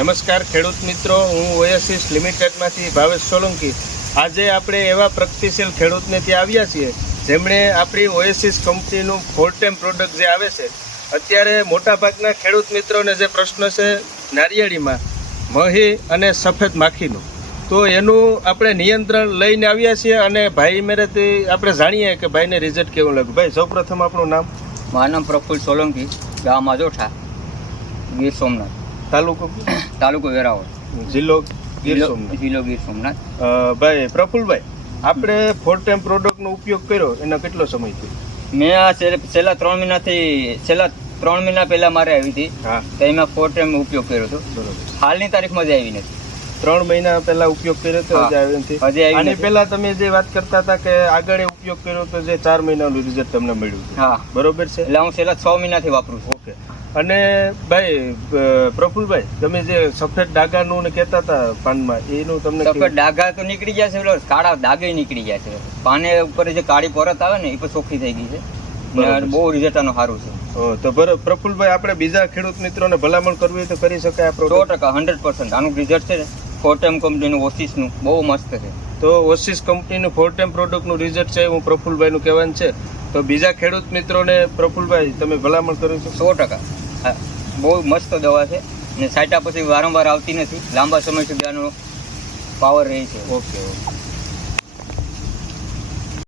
નમસ્કાર ખેડૂત મિત્રો, હું ઓએસિસ લિમિટેડમાંથી ભાવેશ સોલંકી. આજે આપણે એવા પ્રગતિશીલ ખેડૂતને ત્યાં આવ્યા છીએ, જેમણે આપણી ઓએસિસ કંપનીનું ફોર્ટેમ પ્રોડક્ટ જે આવે છે, અત્યારે મોટાભાગના ખેડૂત મિત્રોને જે પ્રશ્ન છે, નારિયેળીમાં, મહી અને સફેદ માખીનું. તો એનું આપણે નિયંત્રણ લઈને આવ્યા છીએ અને ભાઈ મેરેથી આપણે જાણીએ કે ભાઈને રિઝલ્ટ કેવું લાગ્યું. ભાઈ, સૌપ્રથમ આપણું નામ? મારું નામ પ્રફુલ્લ સોલંકી, ગામ માજોઠા ગીર સોમનાથ. તાલુકો તાલુકો વેરાવળ. જિલ્લો ગીર જિલ્લો સોમનાથ. જિલ્લો ગીર સોમનાથ. ભાઈ પ્રફુલભાઈ આપણે ફોર ટાઈમ પ્રોડક્ટનો ઉપયોગ કર્યો એનો કેટલો સમય થયો? મેં આ છેલ્લા ત્રણ મહિનાથી છેલ્લા ત્રણ મહિના પહેલા મારે આવી હતી. હા. તો એમાં ફોર ટાઈમ ઉપયોગ કર્યો હતો. બરોબર. હાલની તારીખમાં જ આવી નથી. ત્રણ મહિના પહેલા ઉપયોગ કર્યો તો હજી આવ્યો નથી. હજી આવી આની પહેલાં પહેલા તમે જે વાત કરતા હતા કે આગળ ઉપયોગ કર્યો તો જે ચાર મહિનાનું રિઝલ્ટ તમને મળ્યું હા. બરોબર છે? એટલે હું છેલ્લા છ મહિનાથી વાપરું છું. ઓકે. અને ભાઈ પ્રફુલભાઈ તમે જે સફેદ ડાગાનું ને કહેતા હતા પાનમાં એનું તમને સફેદ? ડાઘા તો નીકળી ગયા છે એટલે કાળા ડાઘે નીકળી ગયા છે. પાને ઉપર જે કાળી પરત આવે ને એ પણ ચોખ્ખી થઈ ગઈ છે. બહુ રિઝલ્ટ આનું સારું છે. તો પ્રફુલભાઈ આપણે બીજા ખેડૂત મિત્રોને ભલામણ કરવી તો કરી શકાય આપણે સો ટકા હંડ્રેડ પર્સન્ટ. આનું રિઝલ્ટ છે ને ફોર્ટેમ કંપનીનું ઓસિસનું બહુ મસ્ત છે. તો ઓસિસ કંપનીનું ફોર ટાઈમ પ્રોડક્ટનું રિઝલ્ટ છે હું પ્રફુલભાઈનું કહેવાનું છે. તો બીજા ખેડૂત મિત્રોને પ્રફુલભાઈ તમે ભલામણ કરો છો સો ટકા. હા, બહુ મસ્ત દવા છે. ને સાઈટા પછી વારંવાર આવતી નથી. લાંબા સમય સુધી આનો પાવર રહે છે. Okay okay.